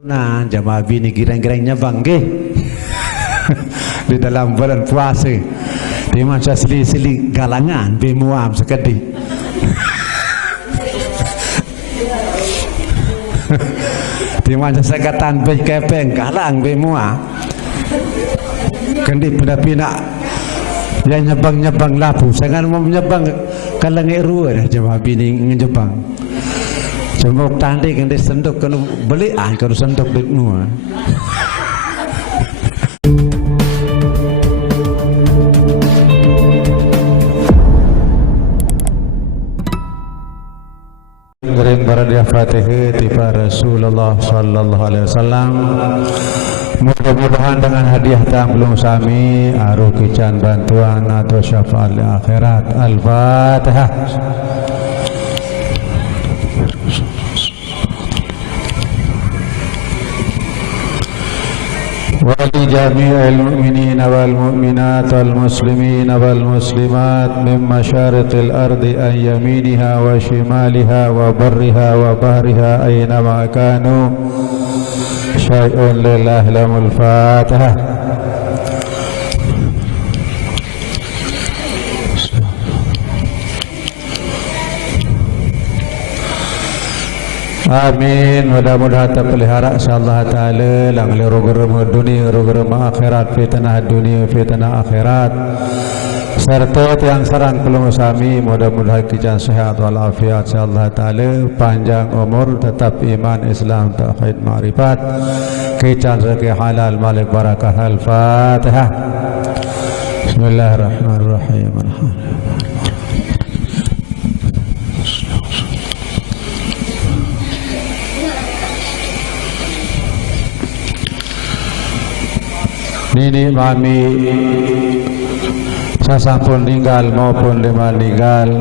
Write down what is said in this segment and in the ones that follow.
Nah, jamaah bini girang-girang nyabang ke di dalam bulan puasa. Di masa seli-seli galangan bemuam sekali. Di masa sekatan bekepeng galang bemua. Kendi pina-pina yang nyabang-nyabang lapu. Sangat mau nyabang kalang erua jamaah bini ngejabang. Cuma tadi kan dia sendok kan beli kan sendok di nuah. Kirim baradiah Fatihah tiba Rasulullah sallallahu alaihi wasallam. Mudah-mudahan dengan hadiah yang belum sami aruh kican bantuan atau syafaat di akhirat. Al-Fatihah. ولجميع المؤمنين والمؤمنات والمسلمين والمسلمات من مشارق الأرض عن يمينها وشمالها وبرها وبحرها أينما كانوا شيء لله لهم الفاتحة. Amin. Mudah-mudahan terpelihara insyaallah taala lang rogerema dunia rogerema akhirat fitnah dunia fitnah akhirat serta tiang sarang pelung sami mudah-mudahan kijan sehat wal afiat insyaallah taala panjang umur tetap iman Islam tauhid ma'rifat kijan rezeki halal malik barakah. Al-Fatihah. Bismillahirrahmanirrahim. Nini mami sasampun ninggal maupun lima ninggal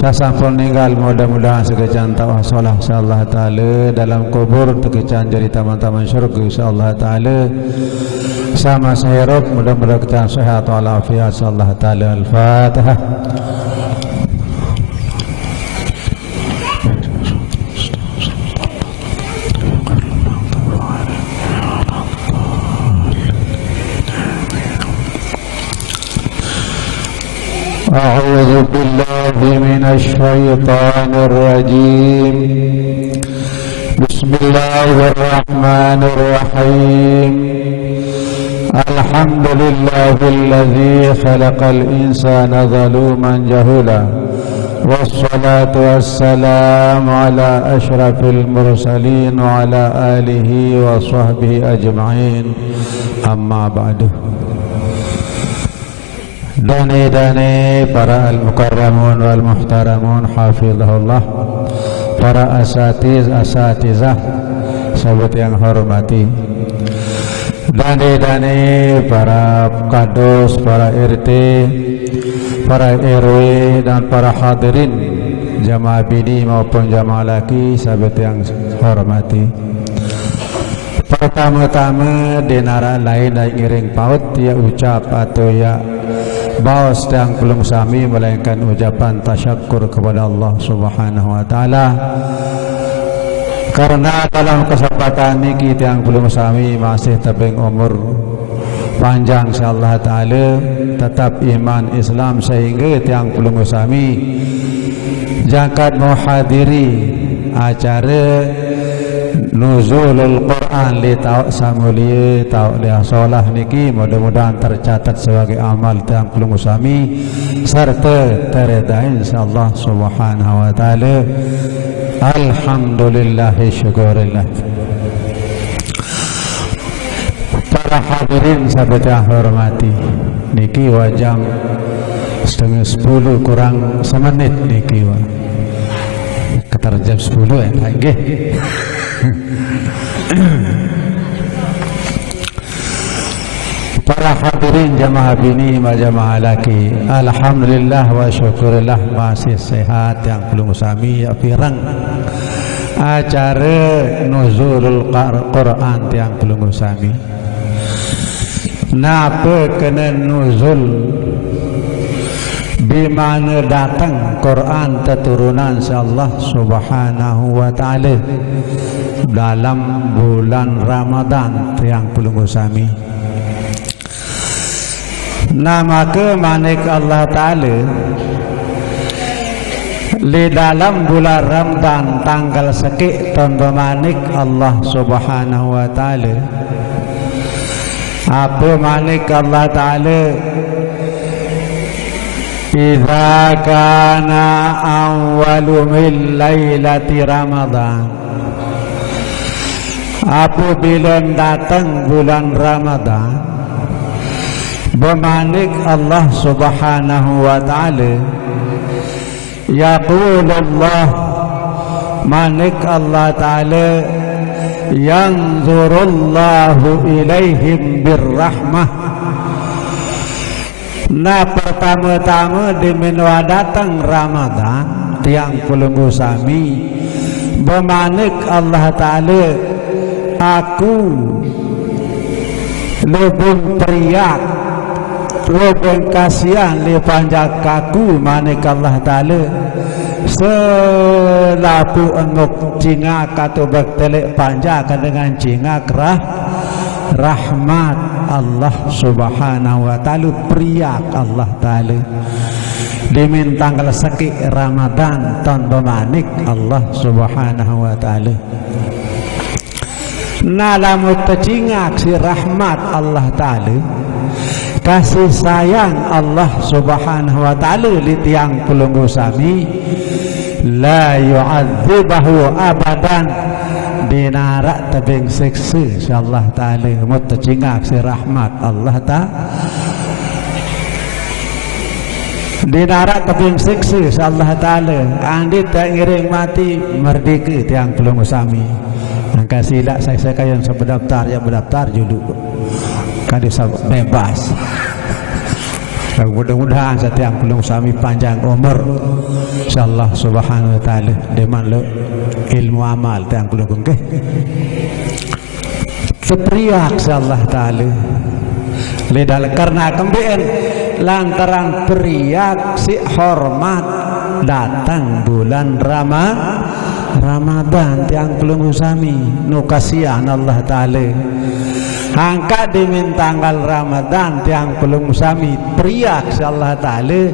sasampun ninggal mudah-mudahan sekecan tawah solah insyaallah ta'ala dalam kubur tekecan jadi taman-taman syurga insyaallah ta'ala sama sehirup mudah-mudahan kita sehat walafiat insyaallah ta'ala. Al-Fatihah. أعوذ بالله من الشيطان الرجيم. بسم الله الرحمن الرحيم. الحمد لله الذي خلق الإنسان ظلوما جهولا والصلاة والسلام على أشرف المرسلين وعلى آله وصحبه أجمعين. أما بعد. Dani para al-mukarramun wal-muhtaramun hafizahullah, para asatizah sahabat yang hormati, dani para kadus, para RT, para RW dan para hadirin jamaah bini maupun jamaah laki sahabat yang hormati. Pertama-tama dinara lain dan iring paut ya ucap atau ya bawas yang belum sami melainkan ucapan tasyakkur kepada Allah Subhanahu wa taala karena dalam kesempatan ini kita yang belum sami masih tebing umur panjang insyaallah taala tetap iman Islam sehingga yang belum sami jangkat menghadiri acara Nuzulul Quran li ta'uk samulia ta'uk liah solah niki mudah-mudahan tercatat sebagai amal yang belum usami serta teredai insyaallah subhanahu wa ta'ala. Alhamdulillahi syukurillah. Para hadirin sahabat yang hormati, niki jam 9:30 kurang semenit niki ketar jam 10 ya lagi. Para hadirin jamaah bini jamaah laki, alhamdulillah wa syukurillah masih sehat yang belum sami ya firang acara nuzulul Quran yang belum sami napa kena nuzul bimana datang Quran keturunan Allah Subhanahu wa taala dalam bulan Ramadan tiang pulunggu sami. Nah maka manik Allah Ta'ala di dalam bulan Ramadan tanggal sekik tanpa manik Allah Subhanahu wa Ta'ala. Apa manik Allah Ta'ala? Idza kana awwalu min lailati Ramadan, apabila datang bulan Ramadan, bermanik Allah Subhanahu wa Ta'ala, yaqul Allah, manik Allah Ta'ala, yanzurullahu ilaihim birrahmah. Nah pertama-tama di menua datang Ramadan tiang pulunggu sami, bermanik Allah Ta'ala, aku lebih teriak, lebih kasihan di panjang kaku, manik Allah Ta'ala, selapu enguk cingak atau bertelik panjang dengan cingak rahmat Allah Subhanahu wa Ta'ala, priak Allah Ta'ala dimin tanggal sekik Ramadan tahun bermanik Allah Subhanahu wa Ta'ala. Nalamu tercingak si rahmat Allah Ta'ala, kasih sayang Allah Subhanahu wa Ta'ala li tiang pulunggu sami, la yu'adzibahu abadan, dinarak tabing seksa insyaallah Ta'ala, mutacingak si rahmat Allah Ta'ala, dinarak tabing seksa insyaallah Ta'ala. Andi tak ngiring mati merdeka tiang pulunggu sami. Angka silap saya yang seberdaftar yang berdaftar dulu kadi bebas. Mudah-mudahan setiap pulung sami panjang umur insyaallah Subhanahu wa Ta'ala, deman lo ilmu amal tiang pulung ke sepriak insyaallah Ta'ala lidal, karena kembien lantaran periak si hormat datang bulan Ramadan tiang pulung sami, nu kasihan Allah Ta'ala angkat dimin tanggal Ramadan tiang pulung sami, priak insyaallah Ta'ala,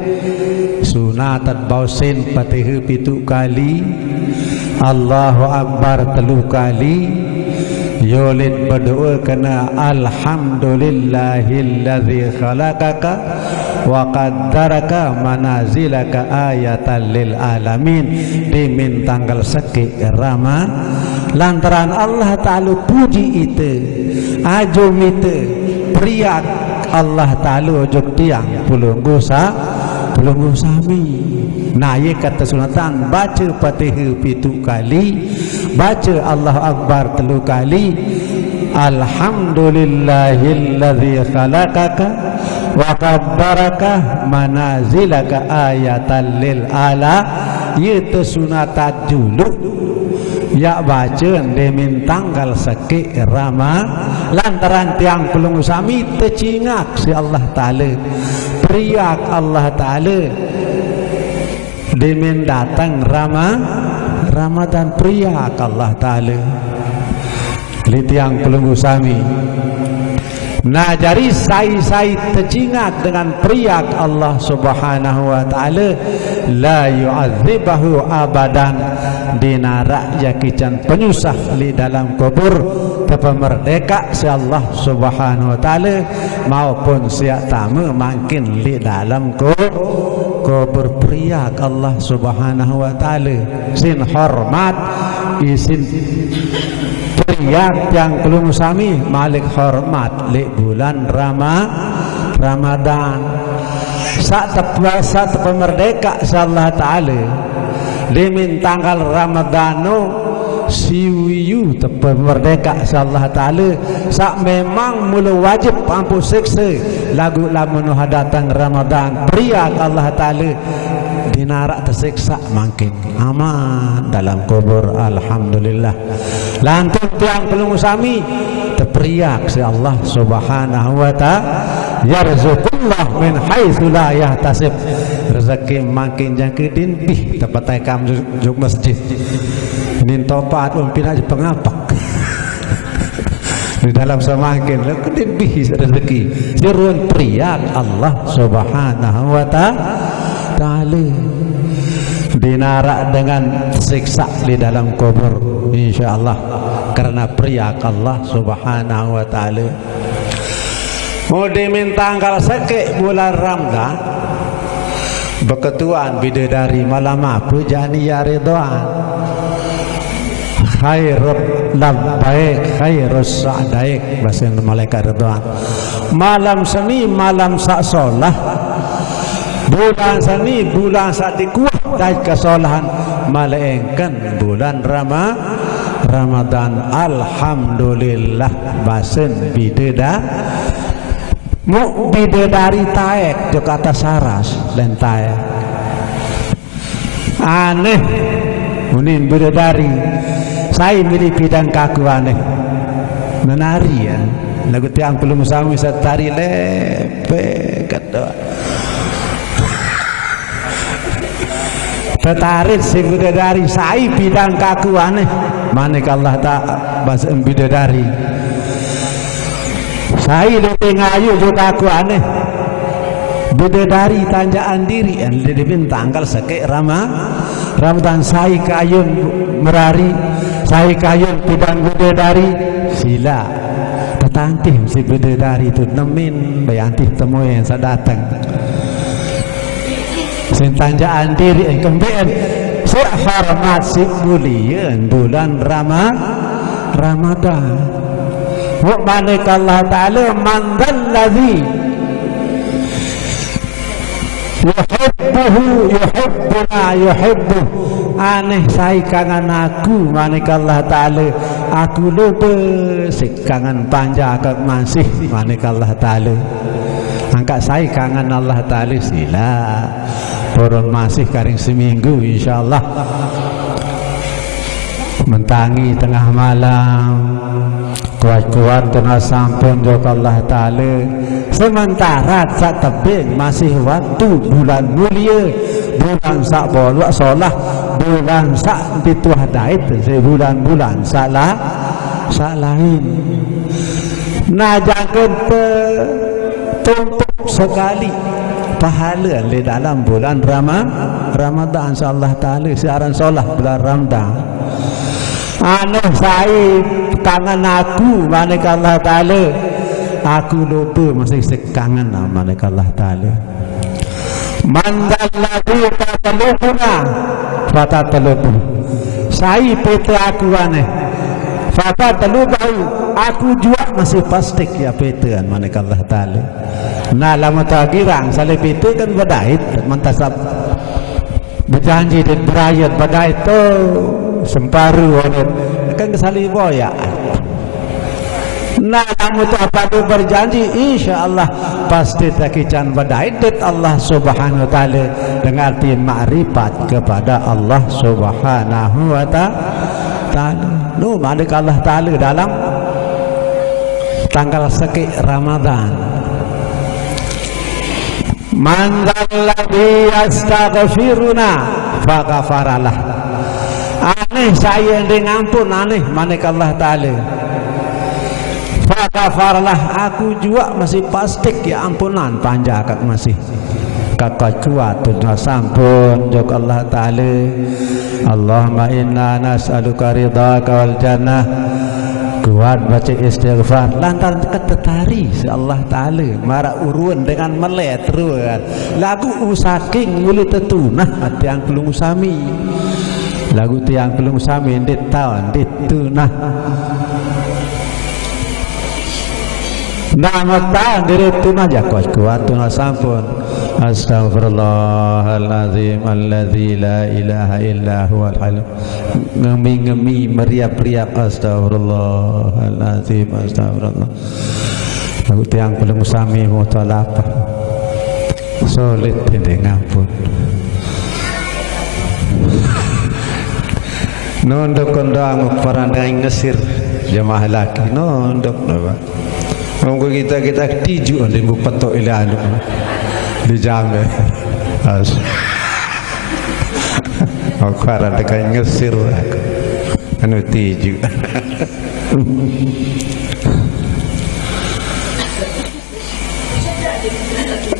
sunatat bausin patihu pitu kali, Allahu Akbar telu kali, yolid berdoa kena alhamdulillahilladzi khalaqaka wa qaddaraka manazilaka ayatan lil alamin, dimin tanggal sekik Ramadan lantaran Allah Ta'ala puji itu ajum itu priak Allah Ta'ala ojok tiang pulunggu sami. Nah ye kata sunatan baca Fatihah pitu kali, baca Allah Akbar telu kali, alhamdulillahilladzi khalaqaka wa qaddaraka manazilaka ayatan lil ala, ye tu sunatan dulu ya baca demin tanggal sekik lantaran tiang pulunggu sami tercingak si Allah Ta'ala, priak Allah Ta'ala demin datang Ramadan, priak Allah Ta'ala li tiang pulunggu sami. Nah jari sai tercingat dengan priak Allah Subhanahu wa Ta'ala, la yu'adzibahu abadan, dinarak yakican penyusah li dalam kubur terpemerdeka si Allah Subhanahu wa Ta'ala, maupun siak tamu makin li dalam kubur, priak Allah Subhanahu wa Ta'ala, sin hormat isin priak yang belum sami malik hormat li bulan Ramadan saat pemerdeka insyaallah Ta'ala limin tanggal Ramadano siwiyu pemerdeka insyaallah Ta'ala saat memang mula wajib ampu seksa lagu lamun datang Ramadan, priak Allah Ta'ala dinarak tersiksa makin aman dalam kubur, alhamdulillah. Lantung tiang pelungu sami terpriak si Allah Subhanahu wa Ta'ala, yarzuqullah min haitsu la yahtasib, rezeki makin jangkitin bih tepatai kam juk masjid nin topat umpina je pengapak di dalam semakin lebih rezeki sirun priak Allah Subhanahu wa taala dinarak dengan siksa di dalam kubur insyaallah karena priak Allah Subhanahu wa taala. Mau diminta tanggal sekek bulan Ramadan beketuan bidadari malam apa jani ya ridwan khairul labbaik khairus sa'daik bahasa malaikat ridwan. Malam seni malam sak solah, bulan seni bulan sak dikuat dari kesolahan, malaikat bulan Ramadan. Alhamdulillah basen bidadari taek di kata saras dan taek aneh unin bidadari. Saya milih bidang kaku aneh menari ya lagu tiang belum sami setari lepe kata tertarik si bidadari. Saya bidang kaku aneh manik Allah tak bahasa bidadari. Saya lebih ngayu juga kaku aneh bidadari tanjaan diri yang lebih tanggal sekek Ramadan. Saya kayun merari, saya kayun bidang bidadari sila tetantih si bidadari itu nemin bayantih temu yang sadatang sentanjaan diri yang kembali sehormat si mulia bulan Ramadan. Wa'manik Allah ta'ala man dhalladhi yuhibbuhu yuhibbuna yuhibbuh. Aneh saya kangen aku manik Allah ta'ala aku lupa kangen panja ke masih manik Allah ta'ala angkat saya kangen Allah ta'ala sila turun masih karing seminggu insyaallah mentangi tengah malam kuat-kuat kena sampun jok Allah ta'ala sementara sak tebing masih waktu bulan mulia bulan sak bolak solah bulan sak pituah daid bulan-bulan salah lain nah jangan tumpuk sekali pahala di dalam bulan Ramadan insyaallah ta'ala siaran solah bulan Ramadan. Aneh saya kangen aku manik Allah ta'ala aku lupa masih sekangen manik Allah ta'ala. Mandalladhi tatalubuna fatatalubu. Saya peta aku aneh fatatalubu aku juga masih pasti ya petaan manik Allah ta'ala. Nah lama girang salih peta kan badait mantasab berjanji dan berayat badait tu semparu kan kesali boya. Nah kamu tu apa tu berjanji insyaallah pasti takican badaidet Allah Subhanahu wa taala dengan arti makrifat kepada Allah Subhanahu wa taala. Nu malik Allah taala dalam tanggal sekik Ramadan. Man dzalladzi yastaghfiruna faghfaralah. Aneh saya yang ngampun aneh manik Allah ta'ala faghfaralah aku juga masih pasti ya ampunan panjang kak masih kakak kuat tuh sampun jok Allah ta'ala. Allahumma inna nas'aluka ridhaka wal jannah kuat baca istighfar lantaran ketetari si Allah ta'ala marah urun dengan melet ruan lagu usaking muli tetunah hati yang belum usami lagu tiang belum sami dit tahun dit tunah nama tahun dari tunah aja kuat tunah sampun. Astaghfirullahaladzim alladzi la ilaha illa huwal halim ngemi meriap-riap astaghfirullahaladzim astagfirullah lagu tiang belum sami mutalapa solid ini ngampun. Nondok kondang paranang ngesir jemaah laki nondok napa monggo kita tiju di bupato ilanu di jambe as aku paranang ngesir anu tiju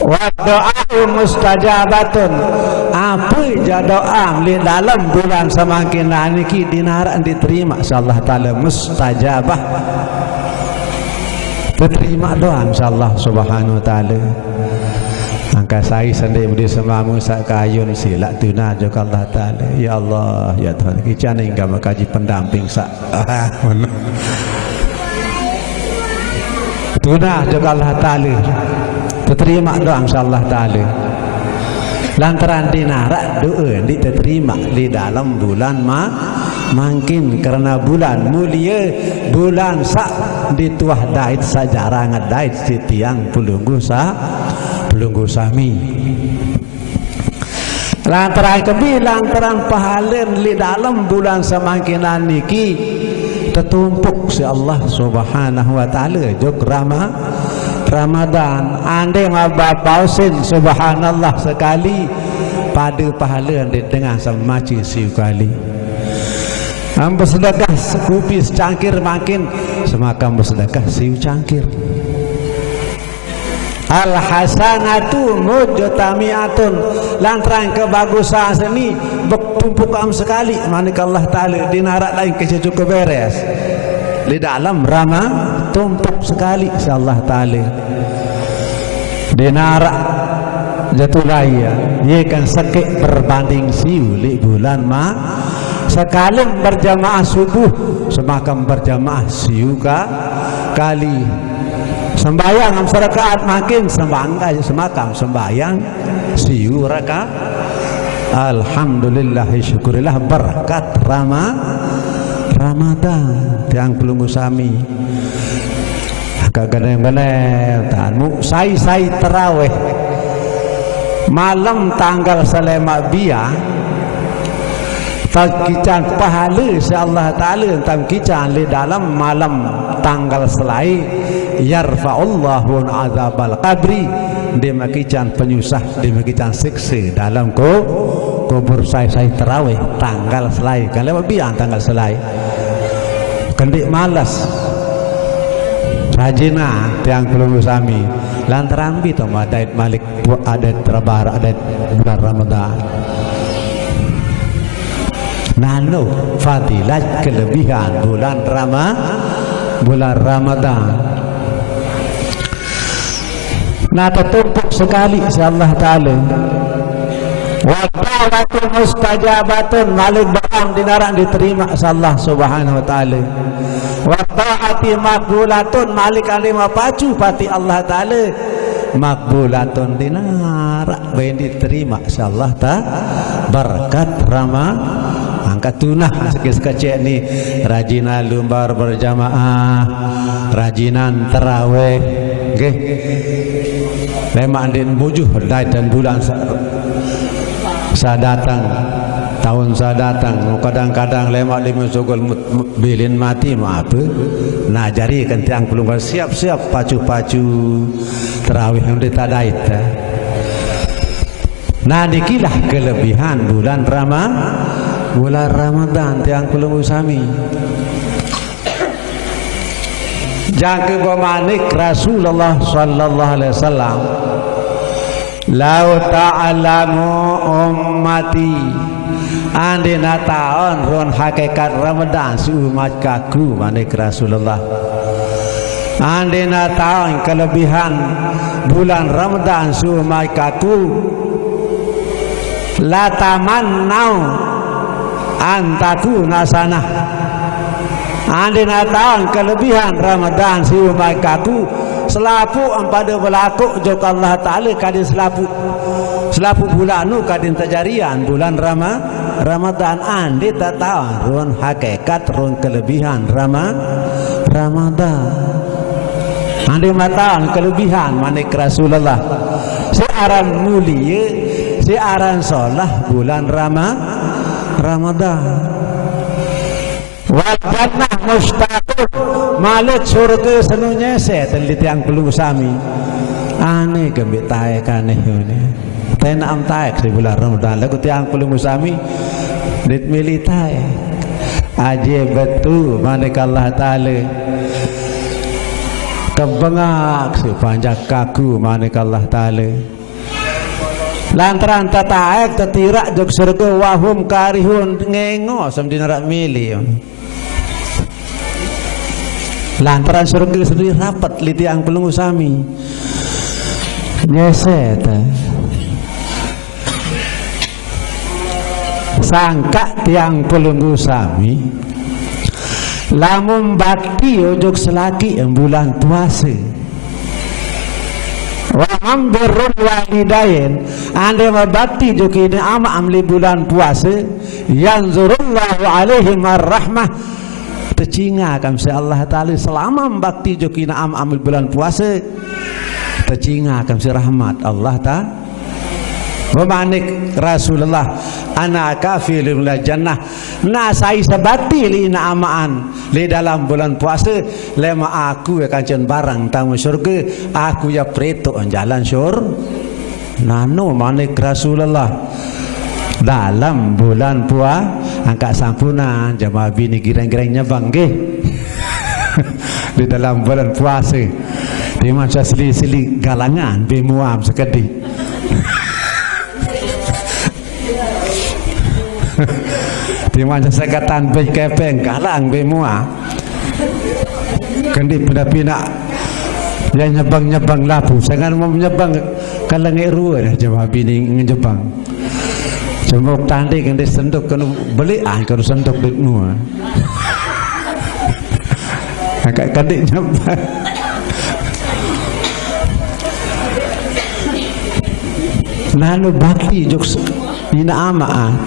wa doa mustajabatun apa je doa di dalam bulan semakin niki dinarak diterima insyaallah taala mustajabah diterima doa insyaallah subhanahu wa taala. Angka saya sendiri beri semamu sak kayun silak tuna juga Allah taala. Ya Allah ya Tuhan kita ni enggak makaji pendamping sak tuna juga Allah taala diterima doa insyaallah taala. Lantaran dinarak doa diterima di dalam bulan makin karena bulan mulia bulan sak dituah dait sajarang dait setiang pulunggu sami lantaran lantaran pahalin di dalam bulan semakinan niki tertumpuk si Allah subhanahu wa ta'ala jok Ramadan andai mabapausin subhanallah sekali pada pahala di tengah semaci siu kali bersedekah sekupi secangkir makin semakan bersedekah siu cangkir. Al-hasanatu mujtami'atun lantaran kebagusan seni bertumpukan sekali manakah Allah Ta'ala dinarak lain cukup beres di dalam tumpuk sekali Allah Ta'ala dinarak jatuh raya ia kan sekik berbanding siu di bulan sekali berjamaah subuh semakan berjamaah siu kali sembayang rakaat makin semakan sembayang siu rakaat alhamdulillah syukurillah berkat Ramadan yang belum sami kadang-kadang tamu sai terawih malam tanggal selema biya kican pahala insyaallah taala tam kican di dalam malam tanggal selai yarfa'ullahu azabal qabri dia makican penyusah dia makican siksa dalam kubur saya terawih tanggal selai kalau biang tanggal selai kendik malas rajina tiang belum sami lantaran itu adat malik adat rabar adat bulan Ramadan nano fadilat kelebihan bulan Ramadan nah tertumpuk sekali insyaallah taala wa da'watul mustajabatun malik barang dinarak diterima insyaallah subhanahu wa taala wa ta'ati maqbulatun malik alima pacu pati Allah taala maqbulatun dinarak bae diterima insyaallah ta berkat angkat tunah sekecil ni rajinan lumbar berjamaah rajinan terawih nggih memang din bujuh dai dan bulan sadatang tahun sadatang kadang-kadang lemak lima sugul bilin mati apa nah jari kan tiang pelunggar siap-siap pacu-pacu terawih yang ditadait nah dikilah kelebihan bulan Ramadan tiang pelunggu sami jangka bamanik Rasulullah sallallahu alaihi wasallam lau ta'alamu ummati andina ta'on ron hakikat Ramadan si umat kaku manik Rasulullah andina ta'on kelebihan bulan Ramadan si umat kaku la tamannau antaku nasanah andina ta'on kelebihan Ramadan si umat kaku selapu pada berlaku jok Allah Ta'ala kadin selapu bulan nu kadin tajarian bulan Ramadan andi tak tahu ruang hakikat ruang kelebihan Ramadan andi matahan kelebihan manik Rasulullah searan mulia searan solah bulan Ramadan wa jannah mustaqim malik surga senunya saya teliti yang perlu sami aneh gembik taek aneh ini tena am taek di bulan Ramadan lagu tiang perlu sami dit milih taek aje betul manik Allah Ta'ala kebengak sepanjang kaku manik Allah Ta'ala lantaran tataek tetirak jok surga wahum karihun ngengo samdi nerak milih lantaran surga sendiri rapat li tiang pelunggu sami nyeset sangka tiang pelunggu sami lamun bakti ojok selaki bulan puasa wa ambirul walidain ande mabakti jokine ama amli bulan puasa yanzurullahu alaihi marrahmah tecinga kam si Allah taala selama bakti jokine ama amli bulan puasa tecinga kam si rahmat Allah ta wa manik Rasulullah ana kafilul jannah na sai sabati li naamaan li dalam bulan puasa lema aku ya kancen barang tamu syurga aku ya preto jalan syur nano manik Rasulullah dalam bulan puasa angkat sampunan jamaah bini girang-girang nyabang nggih di dalam bulan puasa di masa sili-sili galangan be muam sekedi di mana sekatan be kepeng galang be mua kendi pina-pina ya nyebang-nyebang lapu sangan mau nyebang kalange ruwe jamaah bini ngejebang cuma tandi kendi sendok kanu beli kanu sendok be mua agak kendi nyebang nanu bakti jok ina amaat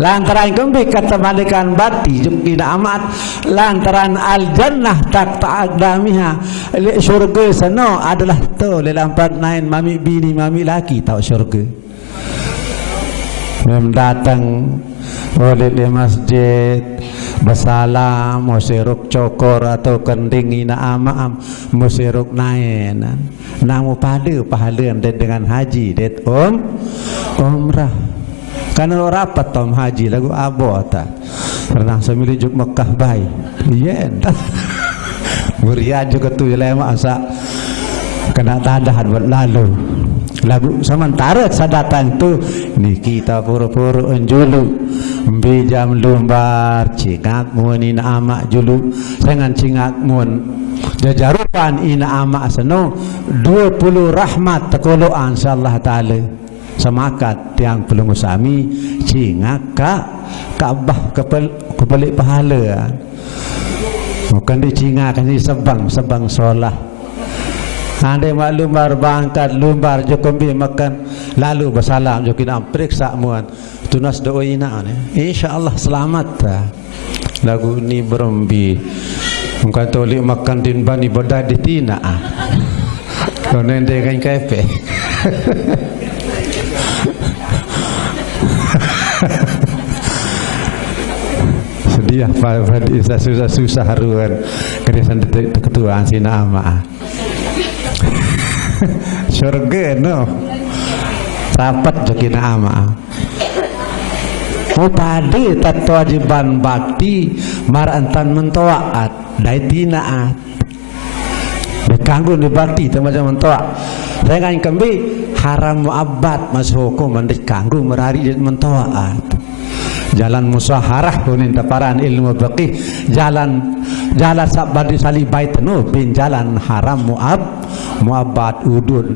lantaran kembali kata malikan bati jok ina amat lantaran al jannah tak ta'agdamiha syurga sana adalah tu lelampat nain mami bini mami laki tahu syurga mem datang oleh di masjid bersalam musiruk cokor atau kending ina amaam musiruk nain namu pada pahala dengan haji det umrah karena rapat tom haji lagu abota pernah semili juk Mekah bay iya dah berian juga tu lema asa kena tadahan buat lalu lagu sementara sadatang tu ni kita pura-pura enjulu bijam lumbar cingak mun ina amak julu jangan cingak mun jajarupan ina amak seno 20 rahmat tekoloan insyaallah taala semakat tiang pelunggu sami cingak Kaabah kepelik pahala bukan dicingak ni sebang solah ande maklum bar bangkat lumbar jokombi makan lalu bersalam jokin periksa muan tunas doina insyaallah selamat lagu ni berombi bukan tolik makan din bani bodai di tina konen dengan kepe sedih pada susah haruan kerisan ketuaan sina ama syurga no rapat jokina ama padi tatwajiban bakti marantan mentoaat dai tinaat bekanggu di bakti macam mentoa saya kan kembi haram muabbat masuk hukum mandik kanggu merari mentoaat jalan musaharah kunin taparan ilmu baqih jalan sabadi sali bait no bin jalan haram muabbat udud